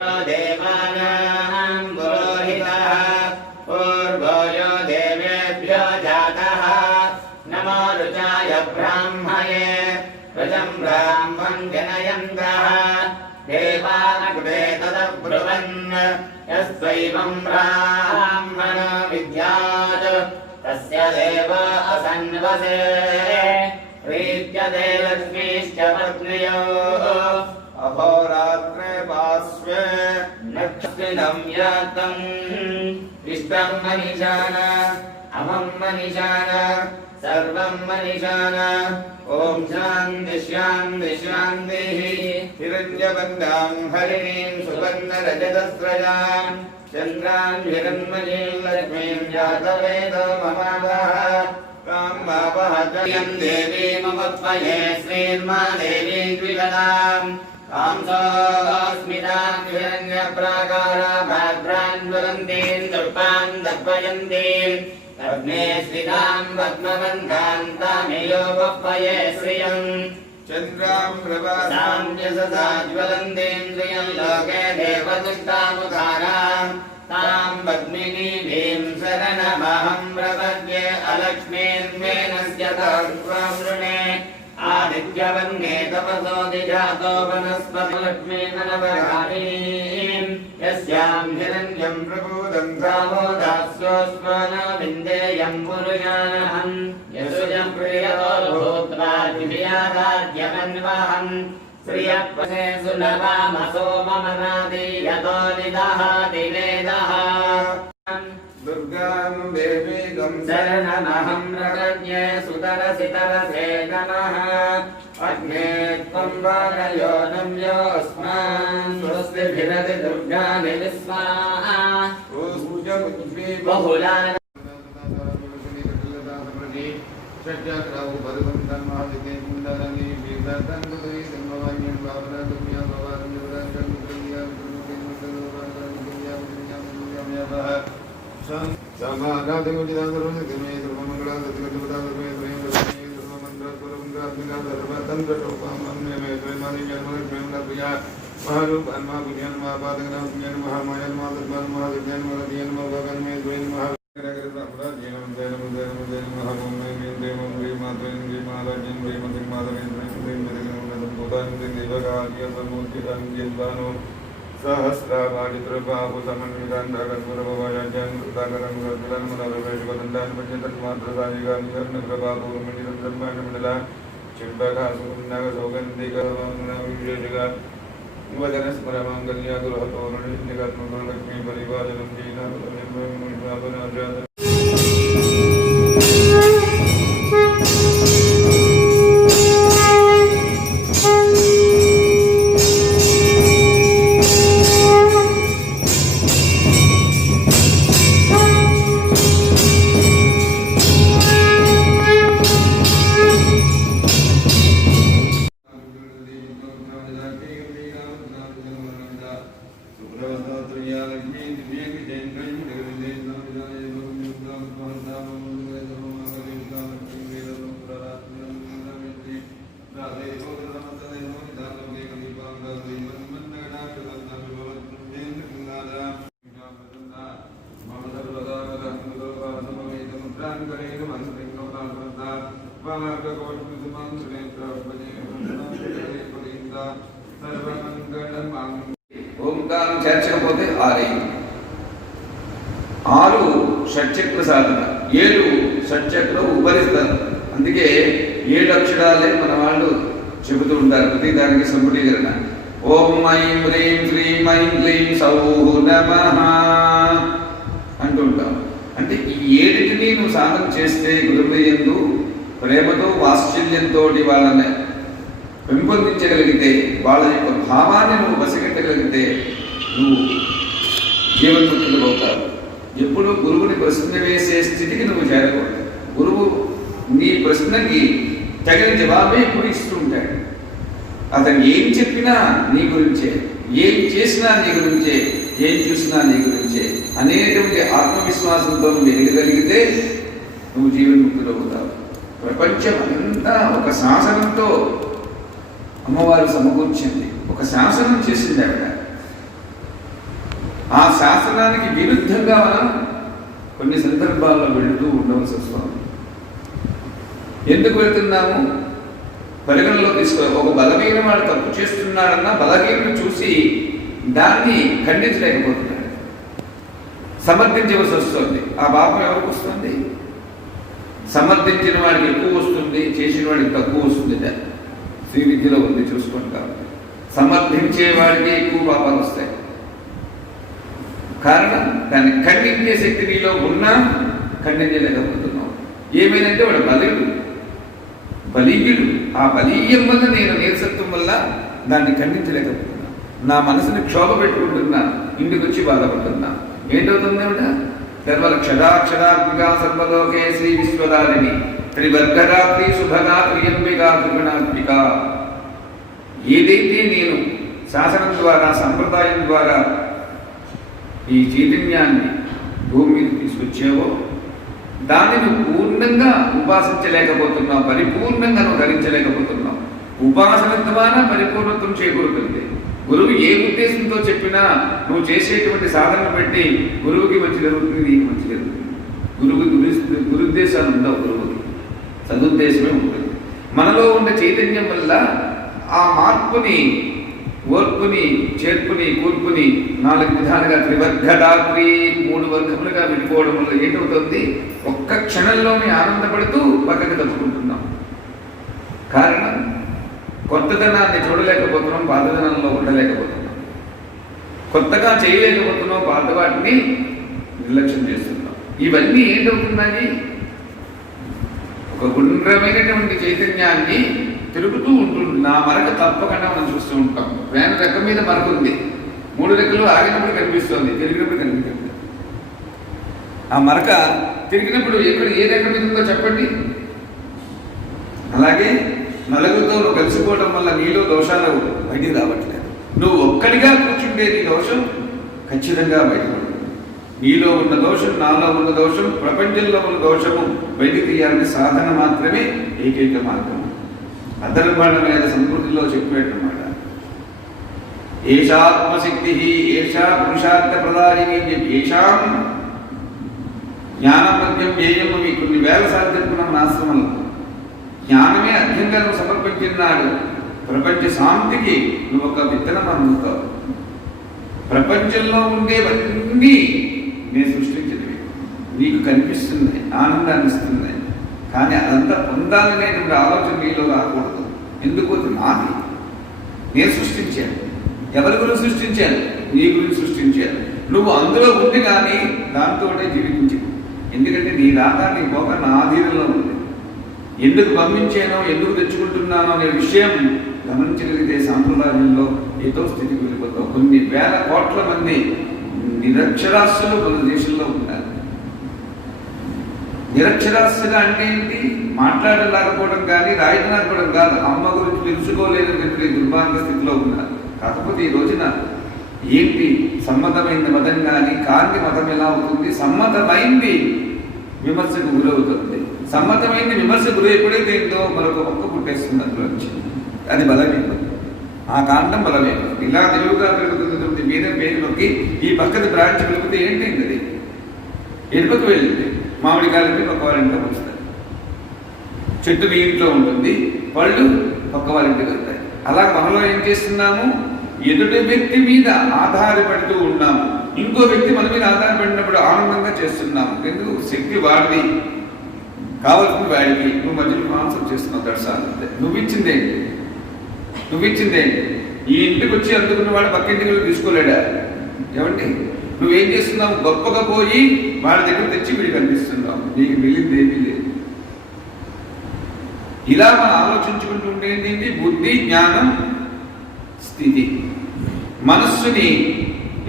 देवानां पुरोहितः पूर्वो यो देवेभ्यो जातः नमो रुचाय ब्राह्मणे रुचं ब्राह्मं जनयन्तः देवानकृते तदब्रुवन् यस्त्वैवं ब्राह्मणो विद्यात् तस्य देव असन्वसे प्रीत्यते लक्ष्मीश्च पत्न्योः अहोरात्रे पार्श्वे नक्षत्रं यातम् इष्टं मनीषाण अमं मनीषाण सर्वं मनीषाण ॐ शान्ति शान्ति शान्तिः हिरण्यगन्धां हरिणीं सुवर्णरजतस्रजां चन्द्रां हिरण्मयीं लक्ष्मीं जातवेदो ममावः कामावहतयं देवीमवत्महे श्रीर्मा देवी द्विषदाम् कांसोऽस्मितां हिरण्यप्राकारा भद्रान् ज्वलन्तीं दर्पान् दर्पयन्तीं पद्मे स्थितां पद्मबन्धां तामेयोपह्वये श्रियम् चन्द्रां प्रभासां यशसा ज्वलन्तीं श्रियं लोके देवदुष्टामुखारां तां पद्मिनीं शरणमहं प्रपद्ये अलक्ष्मीर्मेनस्य तत्त्वं वृणे आदित्यवन्ये तपसो दिजातो वनस्पतिलक्ष्मीर्नवगामीं यस्यां हिरण्यं प्रबोधं दामोदास्योऽस्मन विन्देयं पुरुषानहं यशुजं प्रियतो भूत्वा दिव्यादाद्यमन्वहं श्रियपसे सुनवामसो मम नादि यतो निदहाति वेदः दुर्गां देवीं शरणमहं प्रपद्ये सुतरसितरसे नमः अग्ने त्वं वारयोनं योऽस्मान् स्वस्तिभिरति दुर्गाणि विस्माः बहुलानि समानादि मुजिदासुरं दिमे सर्वमंगला सत्कर्तृपदा सर्वे प्रेम सर्वे सर्वमंत्र सर्वमंत्रात्मिका सर्वतंत्र रूपमन्ये मे प्रेमादि जन्मलक्ष्मी प्रिया महारूप अन्मा पुण्यन महापादग्राम पुण्यन महामायन महादत्मान महादिव्यन महादियन महाभगन मे द्वैन महा सहस्रावादित्रबाहु समन्वितान्धकस्वरभवजन् कृताकरं गरुडं मनोरवेशवदन्तान् पञ्चतन्मात्रसायिकानि कर्णप्रभापूर्वमणिरन्धर्माणमण्डला चिम्बकासुन्नगसौगन्धिकविशेषिका वदनस्मरमाङ्गल्या गृहतोरणिनिगात्मकलक्ष्मी परिवाजनं दीनावलिं ఓంకారం చేర్చకపోతే 6 షట్చక్ర సాధన 7 షట్చక్ర ఉపరిస్తారు. అందుకే 7 అక్షరాలే మన వాళ్ళు చెబుతూ ఉంటారు ప్రతి దానికి సంపుటీకరణ. ఓం ఐం హ్రీం శ్రీం ఐం క్లీం సౌః నమః అంటుంటాం. అంటే ఈ 7టిని నువ్వు సాధన చేస్తే గురువుయందు ప్రేమతో వాత్సల్యంతో వాళ్ళని పెంపొందించగలిగితే వాళ్ళ యొక్క భావాన్ని నువ్వు పసిగట్టగలిగితే నువ్వు జీవన్ముక్తులు అవుతావు. ఎప్పుడు గురువుని ప్రశ్న వేసే స్థితికి నువ్వు చేరకూడదు. గురువు నీ ప్రశ్నకి తగిన జవాబే ఇప్పుడు ఇస్తూ ఉంటాడు. అతను ఏం చెప్పినా నీ గురించే, ఏం చేసినా నీ గురించే, ఏం చూసినా నీ గురించే అనేటువంటి ఆత్మవిశ్వాసంతో నువ్వు ఎదగగలిగితే నువ్వు జీవన్ముక్తులు అవుతావు. ప్రపంచం అంతా ఒక శాసనంతో అమ్మవారు సమకూర్చింది. ఒక శాసనం చేసింది ఆవిడ. ఆ శాసనానికి విరుద్ధంగా మనం కొన్ని సందర్భాల్లో వెళుతూ ఉండవలసి వస్తుంది. ఎందుకు వెళ్తున్నాము? పరిగణలో తీసుకో. ఒక బలమైన వాడు తప్పు చేస్తున్నాడన్నా బలహీనను చూసి దాన్ని ఖండించలేకపోతున్నాడు, సమర్థించవలసి వస్తుంది. ఆ పాపం ఎవరికి వస్తుంది? సమర్థించిన వాడికి ఎక్కువ వస్తుంది, చేసిన వాడికి తక్కువ వస్తుంది. శ్రీ విద్యలో ఉంది, చూసుకోండి. కాబట్టి సమర్థించే వాడికి ఎక్కువ పాపాలు వస్తాయి. కారణం, దాన్ని ఖండించే శక్తి నీలో ఉన్నా ఖండించలేకపోతున్నావు. ఏమైందంటే వాడు బలీయుడు. ఆ బలీయం వల్ల నేను నీరసత్వం వల్ల దాన్ని ఖండించలేకపోతున్నా. నా మనసుని క్షోభ పెట్టుకుంటున్నా, ఇంటికి వచ్చి బాధపడుతున్నా. ఏంటవుతుంది ఆవిడ? సర్వలక్షరాక్షరాత్మిక సర్వలోకే శ్రీ విశ్వదారిణి త్రివర్గరాత్రి శుభగా త్రియంబిగా త్రిగుణాత్మిక. ఏదైతే నేను శాసనం ద్వారా సంప్రదాయం ద్వారా ఈ చైతన్యాన్ని భూమి మీద తీసుకొచ్చావో దాన్ని నువ్వు పూర్ణంగా ఉపాసించలేకపోతున్నావు, పరిపూర్ణంగా నువ్వు ధరించలేకపోతున్నావు. ఉపాసన ద్వారా పరిపూర్ణత్వం చేకూరుతుంది. గురువు ఏ ఉద్దేశంతో చెప్పినా నువ్వు చేసేటువంటి సాధన పెట్టి గురువుకి మంచి జరుగుతుంది, నీకు మంచి జరుగుతుంది. గురుద్దేశాలు ఉండవు. గురువుకి సదుద్దేశమే ఉంటుంది. మనలో ఉన్న చైతన్యం వల్ల ఆ మార్పుని, ఓర్పుని, చేర్పుని, కూర్పుని 4 విధాలుగా త్రివర్గరాత్రి 3 వర్గములుగా విడిపోవడం వల్ల ఏంటవుతుంది? ఒక్క క్షణంలోనే ఆనందపడుతూ పక్కకి తప్పుకుంటున్నాం. కారణం, కొత్తదనాన్ని చూడలేకపోతున్నాం, పాతదనంలో ఉండలేకపోతున్నాం. కొత్తగా చేయలేకపోతున్నాం, పాత వాటిని నిర్లక్ష్యం చేస్తున్నాం. ఇవన్నీ ఏంటవుతున్నాయి? ఒక గుండ్రమైనటువంటి చైతన్యాన్ని తిరుగుతూ ఉంటుంది. నా మరక తప్పకుండా మనం చూస్తూ ఉంటాం. వేన రెక్క మీద మరక ఉంది, 3 రెక్కలు ఆగినప్పుడు కనిపిస్తుంది, తిరిగినప్పుడు కనిపిస్తుంది. ఆ మరక తిరిగినప్పుడు ఎక్కడ ఏ రెక్క మీద ఉందో చెప్పండి. అలాగే నలుగురితో నువ్వు కలిసిపోవడం వల్ల నీలో దోషాలు బయటికి రావట్లేదు. నువ్వు ఒక్కడిగా కూర్చుంటే నీ దోషం ఖచ్చితంగా బయటపడుతుంది. నీలో ఉన్న దోషం, నాలో ఉన్న దోషం, ప్రపంచంలో ఉన్న దోషము బయటికి తీయాలని సాధన మాత్రమే ఏకైక మార్గం. అధర్వణ మీద సంస్కృతిలో చెప్పేటమాట. ఏషాత్మశక్తి ఏషా పురుషార్థ ప్రదాయిని అని చెప్పి ఏషాం జ్ఞానం మధ్యం వ్యయం అని కొన్ని వేల సార్లు చెప్పుకున్నాం ఆశ్రమంలో. జ్ఞానమే అధ్యంగా నువ్వు సమర్పించినాడు. ప్రపంచ శాంతికి నువ్వు ఒక విత్తనం అందుతావు. ప్రపంచంలో ఉండేవన్నీ నేను సృష్టించినవి, నీకు కనిపిస్తుంది, ఆనందాన్ని ఇస్తుంది. కానీ అదంతా పొందాలనేటువంటి ఆలోచన నీలో రాకూడదు. ఎందుకు? నాది, నేను సృష్టించాను. ఎవరి గురించి సృష్టించాను? నీ గురించి సృష్టించాను. నువ్వు అందులో ఉండి కానీ దాంతోనే జీవించు. ఎందుకంటే నీ రాక నీ పోక నా ఆధీనంలో ఉంది. ఎందుకు పంపించానో, ఎందుకు తెచ్చుకుంటున్నానో అనే విషయం గమనించగలిగితే సాంప్రదాయంలో ఏదో స్థితికి వెళ్ళిపోతావు. కొన్ని వేల కోట్ల మంది నిరక్షరాస్యులు మన దేశంలో ఉన్నారు. నిరక్షరాస్యత అంటే ఏంటి? మాట్లాడలేకపోవడం కానీ రాయలేకపోవడం కాదు, అమ్మ గురించి తెలుసుకోలేనటువంటి దుర్మార్గ స్థితిలో ఉన్నారు. కాకపోతే ఈ రోజున ఏంటి సమ్మతమైంది మతం కానీ కాని మతం ఎలా అవుతుంది? సమ్మతమైంది విమర్శకు గురవుతుంది. సమ్మతమైంది విమర్శ గురి ఎప్పుడైతే ఏంటో మరొక మొక్క పుట్టేస్తుంది అందులోంచి. అది బలమే, ఆ కాండం బలమే. ఇలా తెలుగుగా పెరుగుతున్నటువంటి మీద పేరులోకి ఈ పక్కది బ్రాంచ్ పెరిగితే ఏంటైంది? అది ఎరుపకు వెళ్ళింది. మామిడికాయలకి పక్క వాళ్ళ ఇంట్లో వస్తాయి. చెట్టు మీ ఇంట్లో ఉంటుంది, పళ్ళు పక్క వాళ్ళ ఇంటికి వెళ్తాయి. అలా మనలో ఏం చేస్తున్నాము? ఎదుటి వ్యక్తి మీద ఆధారపడుతూ ఉన్నాము. ఇంకో వ్యక్తి మన మీద ఆధారపడినప్పుడు ఆనందంగా చేస్తున్నాము. ఎందుకు? శక్తి వాడిది, కావాల్సింది వాడికి. నువ్వు మధ్యలో మాంసం చేస్తున్నావు, దర్శాలంతే. నువ్విచ్చిందేంటి? ఈ ఇంటికి వచ్చి అందుకున్న వాడు పక్కింటికి వెళ్ళి తీసుకోలేడా? ఏమండి? నువ్వేం చేస్తున్నావు? గొప్పగా పోయి వాడి దగ్గర తెచ్చి వీడికి అందిస్తున్నావు. నీకు మిగిలింది ఏమీ లేదు. ఇలా మనం ఆలోచించుకుంటూ ఉండేది బుద్ధి, జ్ఞానం, స్థితి. మనస్సుని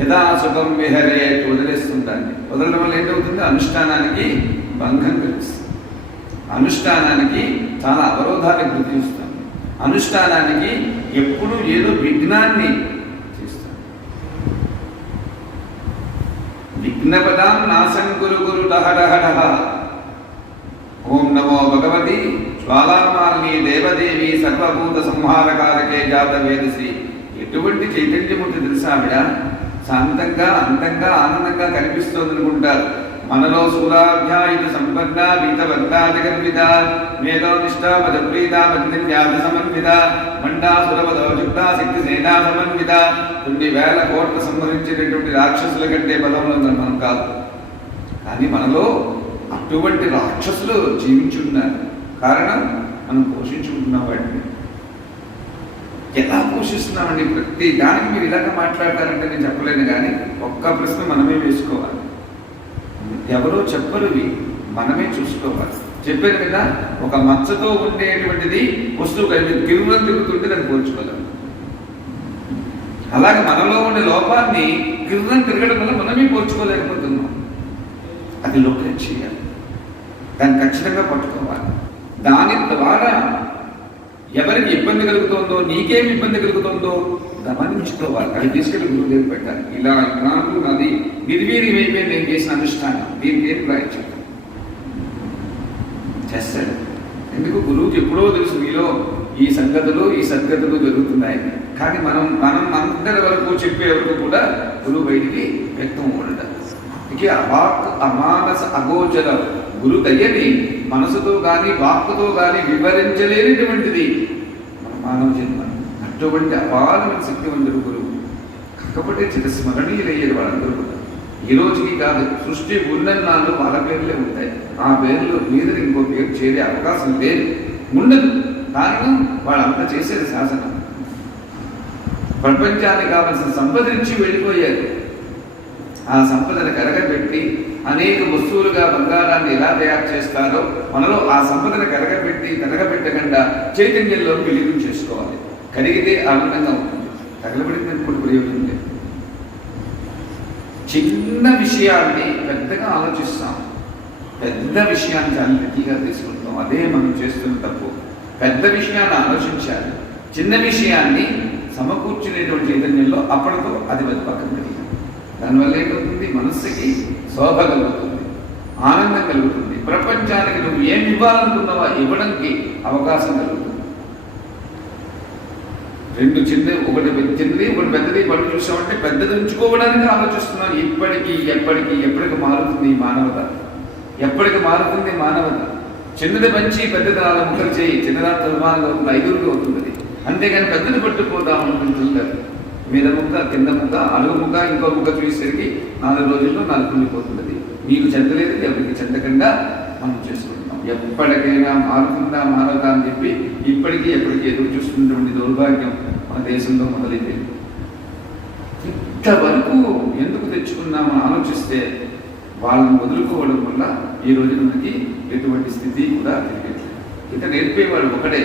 యథాసుఖం విహరే వదిలేస్తుంటాన్ని. వదలడం వల్ల ఏంటవుతుంది? అనుష్ఠానానికి భంగం కలుస్తుంది. అనుష్ఠానానికి చాలా అవరోధాలకు గుర్తిస్తాం. అనుష్ఠానానికి ఎప్పుడు ఏదో విఘ్నాన్ని చేస్తాం. విఘ్నపదాం నాశం గురు గురు డహడహడహ. ఓం నమో భగవతి జ్వాలామాలిని దేవదేవి సర్వభూత సంహారకారకే జాత వేదసి. ఎటువంటి చైతన్యమూర్తి తెలుసా ఆవిడ? శాంతంగా అందంగా ఆనందంగా కనిపిస్తోంది అనుకుంటారు. మనలో సూరాధ్యాయుత సంపన్న వీతవర్గాదిగన్విత మేధోనిష్ట పదప్రీత బంధిన్యాత సమన్విత మండాసురపదోజుక్త శక్తి సేనా సమన్విత కొన్ని వేల కోట్ల సంహరించినటువంటి రాక్షసుల కంటే బలంలో మనం కాదు. కానీ మనలో అటువంటి రాక్షసులు జీవించున్నారు. కారణం మనం పోషించుకుంటున్నాం. వాటిని ఎలా పోషిస్తున్నామండి? ప్రతి దానికి మీరు ఇలాగ మాట్లాడతారంటే నేను చెప్పలేను. కానీ ఒక్క ప్రశ్న మనమే వేసుకోవాలి. ఎవరో చెప్పరు, మనమే చూసుకోవాలి. చెప్పాను కదా, ఒక మచ్చతో ఉండేటువంటిది వస్తువు కలిపి గిరువులను తిరుగుతుంటే దాన్ని పోల్చుకోలేము. అలాగే మనలో ఉండే లోపాన్ని గిరువులను తిరగడం వల్ల మనమే పోల్చుకోలేకపోతున్నాం. అది లొకేట్ చేయాలి, దాన్ని ఖచ్చితంగా పట్టుకోవాలి. దాని ద్వారా ఎవరికి ఇబ్బంది కలుగుతుందో, నీకేమి ఇబ్బంది కలుగుతుందో గమనించుకోవాలి. అది తీసుకెళ్ళి గురువు దగ్గర పెట్టాలి. ఇలా నాకు అది నిర్వీర్యమైపోయి నేను చేసిన అనుష్ఠానం, దీనికి ఏం ప్రయత్నం చేస్తాడు. ఎందుకు? గురువుకి ఎప్పుడో తెలుసు మీలో ఈ సంగతులు ఈ సద్గతులు జరుగుతున్నాయి. కానీ మనం అందరి వరకు చెప్పే వరకు కూడా గురువు బయటికి వ్యక్తం ఉండదు. ఇక అవాక్ అమానస అగోచర గురు దయ్యని మనసుతో కానీ వాక్కుతో కానీ వివరించలేనిటువంటిది మన మానవ జన్మ. అటువంటి అపారమైన శక్తివంతుడు గురువు. కాకపోతే చిరస్మరణీయులయ్యారు వాళ్ళందరూ కూడా. ఈ రోజుకి కాదు, సృష్టి ఉన్నన్నాళ్ళు వాళ్ళ పేర్లే ఉంటాయి. ఆ పేర్లు మీద ఇంకో పేరు చేరే అవకాశం లేదు, ఉండదు. కారణం వాళ్ళంతా చేసేది శాసనం. ప్రపంచానికి కావలసిన సంపద నుంచి వెళ్ళిపోయారు. ఆ సంపదను కరగబెట్టి అనేక వస్తువులుగా బంగారాన్ని ఎలా తయారు చేస్తారో మనలో ఆ సంపదను కరగబెట్టకుండా చైతన్యంలో విలీనం చేసుకోవాలి. కరిగితే ఆనందంగా ఉంటుంది, తగలబడిందని కూడా ప్రయోజనం లేదు. చిన్న విషయాన్ని పెద్దగా ఆలోచిస్తాం, పెద్ద విషయాన్ని చాలా గట్టిగా తీసుకుంటాం. అదే మనం చేస్తున్న తప్పు. పెద్ద విషయాన్ని ఆలోచించాలి, చిన్న విషయాన్ని సమకూర్చునేటువంటి చైతన్యంలో అప్పటితో అది పక్కన పెట్టి దానివల్ల ఏంటవుతుంది? మనస్సుకి శోభ కలుగుతుంది, ఆనందం కలుగుతుంది. ప్రపంచానికి నువ్వు ఏం ఇవ్వాలనుకున్నావో ఇవ్వడానికి అవకాశం కలుగుతుంది. రెండు చిన్నది, ఒకటి చిన్నది ఒకటి పెద్దది పట్టు చూసామంటే పెద్దది ఉంచుకోవడానికి ఆలోచిస్తున్నాను. ఎప్పటికి మారుతుంది మానవత, ఎప్పటికి మారుతుంది మానవత. చిన్నది పంచి పెద్దది 4 ముక్కలు చేయి, చిన్నదాని తుర్మానంగా అవుతుంది, 5 అవుతుంది. అంతేగాని పెద్దది పట్టుకోదాం అనుకుంటున్నారు. మీద ముక్క, కింద ముక్క, అడుగు ముక్క, ఇంకో ముక్క చూసేసరికి 4 రోజుల్లో 4 కుళ్ళిపోతున్నది. మీకు చెందలేదు, ఎవరికి చెందకుండా మనం చేసుకుంటున్నాం. ఎప్పటికైనా మారుతుందా మారదా అని చెప్పి ఎప్పటికీ ఎదురు చూస్తున్నటువంటి దౌర్భాగ్యం మన దేశంలో మొదలైపోయింది. ఇంతవరకు ఎందుకు తెచ్చుకున్నామని ఆలోచిస్తే వాళ్ళని వదులుకోవడం వల్ల ఈ రోజు మనకి ఎటువంటి స్థితి కూడా తెలియట్లేదు. ఈత నేర్పేవాడు ఒకడే,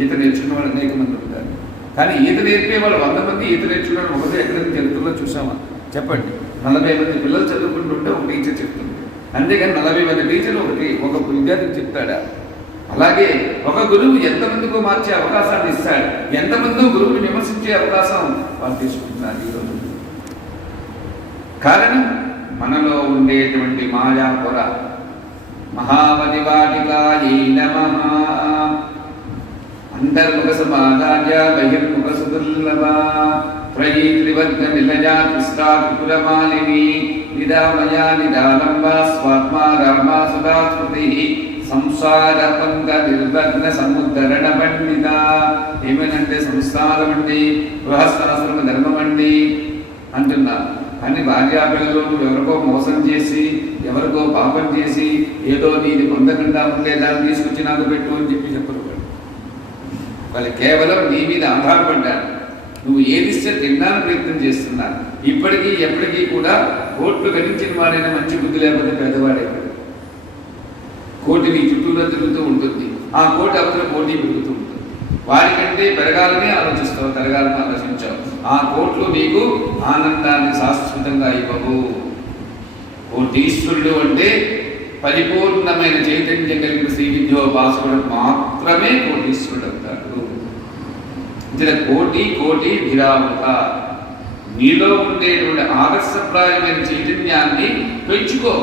ఈత నేర్చుకున్న వాళ్ళు అనేక మంది ఉంటారు. కానీ ఈత నేర్పేవాళ్ళు 100 మంది, ఈత నేర్చుకున్నాడు ఒకటే. ఎక్కడైనా చరిత్రలో చూసామా? చెప్పండి. 40 మంది పిల్లలు చదువుకుంటుంటే ఒక టీచర్ చెప్తుంది. అంతేగాని 40 మంది టీచర్లు ఒక విద్యార్థికి చెప్తాడా? అలాగే ఒక గురువు ఎంతమందికో మార్చే అవకాశాన్ని ఇస్తాడు. ఎంతమందో గురువుని విమర్శించే అవకాశం వాళ్ళు తీసుకుంటున్నారు ఈరోజు. కారణం మనలో ఉండేటువంటి మాయా పొర. మహావనివాటికాయై నమః. అంతర్ముఖ సమాధార్య బహిర్ముఖ సుదుర్లభ త్రయీ త్రివర్గ నిలయా తిస్రా త్రిపురమాలిని నిరామయా నిరాలంబా స్వాత్మా రామా సుధా స్మృతి సంసార పంక నిర్వగ్న సముద్ధరణ పండిత. ఏమేనంటే సంసారం అండి, గృహస్థాశ్రమ ధర్మం అండి అంటున్నారు. కానీ భార్యాపిల్లలు ఎవరికో మోసం చేసి, ఎవరికో పాపం చేసి, ఏదో నీది పొందకుండా ఉండే దాన్ని తీసుకొచ్చి నాకు పెట్టు అని చెప్పి చెప్పరు. వాళ్ళు కేవలం నీ మీద ఆధారపడ్డారు. నువ్వు ఏదిస్తే తినడానికి ప్రయత్నం చేస్తున్నారు. ఇప్పటికీ ఎప్పటికీ కూడా కోట్లు గణించిన వాడైనా మంచి బుద్ధి లేకపోతే పేదవాడే. కోటి నీ చుట్టూలో తిరుగుతూ ఉంటుంది, ఆ కోటి అవతల పోటీ పెరుగుతూ ఉంటుంది. వారికంటే పెరగాలని ఆలోచిస్తావు, తరగాలని ఆలోచించావు. ఆ కోట్లు నీకు ఆనందాన్ని శాశ్వతంగా ఇవ్వవు. కోటీశ్వరుడు అంటే పరిపూర్ణమైన చైతన్యం కలిగిన శ్రీ విద్యోపాసకుడు మాత్రమే కోటీశ్వరుడు అవుతాడు. ఇలా కోటి విరామత. నీలో ఉండేటువంటి ఆదర్శప్రాయమైన చైతన్యాన్ని పెంచుకో.